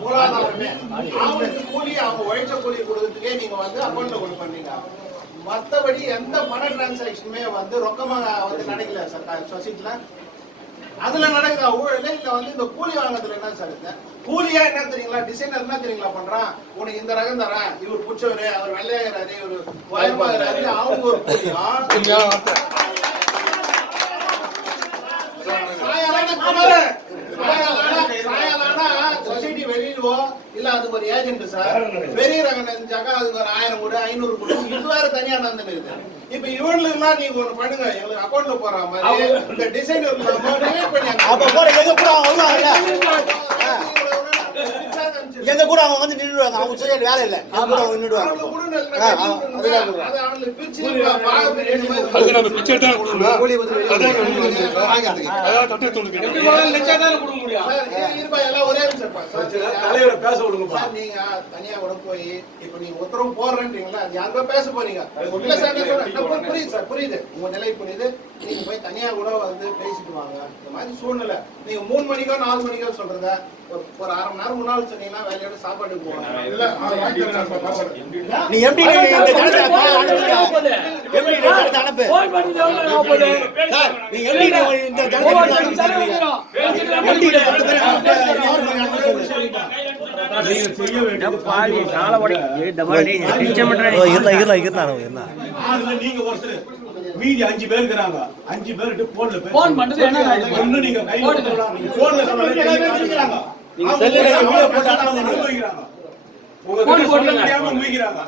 மூலாதாரமே அவங்களுக்கு கூலி அவங்க உழைச்ச கூலி கொடுக்கறதுக்கே நீங்க வந்து அக்கௌண்ட்ல கொண்டு பண்ணீங்க மத்தபடி எந்த பண டிரான்சாக்ஷனுமே வந்து ரொக்கமா வந்து நடக்கல சார் சொசைட்டில அதுல நடக்குதா ஊழல் இல்ல வந்து இந்த கூலி வாங்குறதுல என்ன சார் இது கூலியா என்ன தெரியுங்களா டிசைனர் என்ன தெரியுங்களா பண்றான் உனக்கு இந்த ரகம் தரேன் இவர் புடிச்சவரு அவர் வெள்ளையாகிறாரு இவர் வயமாகிறாரு அவங்க ஒரு கூலியா சாயலான குமரன். சாயலான- சாயலான வெளியிடுவோ இல்ல அதுக்கு ஒரு ஏஜென்ட் சார் பெரிய ரகம் நினைச்சாக்கா அதுக்கு ஒரு ஆயிரம் கூட ஐநூறு கூட. இது வேற தனியா நடந்துருக்கு இப்ப இவங்களுக்குலாம் நீங்க ஒண்ணு பண்ணுங்க. எங்களுக்கு அக்கௌண்ட்ல போற மாதிரி இந்த டிசைன் எங்க கூட அவங்க வந்து நின்றுடுவாங்க. அவங்க செய்ய வேலை இல்ல. எங்க கூட அவங்க நின்றுடுவாங்க. தலைவரை பேச விடுங்க நீங்க தனியா கூட போய் இப்ப நீங்க உத்தரவு போடுறேன்றீங்களா யாருக்கோ பேச போறீங்க. இல்ல சார் நான் புரியுது சார் புரியுது. உங்க நிலை புரியுது. நீங்க போய் தனியா கூட வந்து பேசிட்டு வாங்க இந்த மாதிரி சூழ்நிலை. நீங்க மூணு மணிக்கோ நாலு மணிக்கோ சொல்றத ஒரு ஒரு அரை மணி நேரம் முன்னாள் சொன்னீங்கன்னா வேலையோட சாப்பாடு போவாங்க. இல்ல நீ ஜனத்தை அனுப்பு? நீ எம்டி இந்த ஆளுங்க நீங்க ஒருத்தர். மீதி அஞ்சு பேர் இருக்கிறாங்க. அஞ்சு பேர்கிட்ட போன்ல போன் பண்றது என்ன நீங்க போன்ல நீங்க செல்லுல வீடியோ போட்டு அனுப்புங்க உங்க போன். முடியாம உமிக்கிறாங்க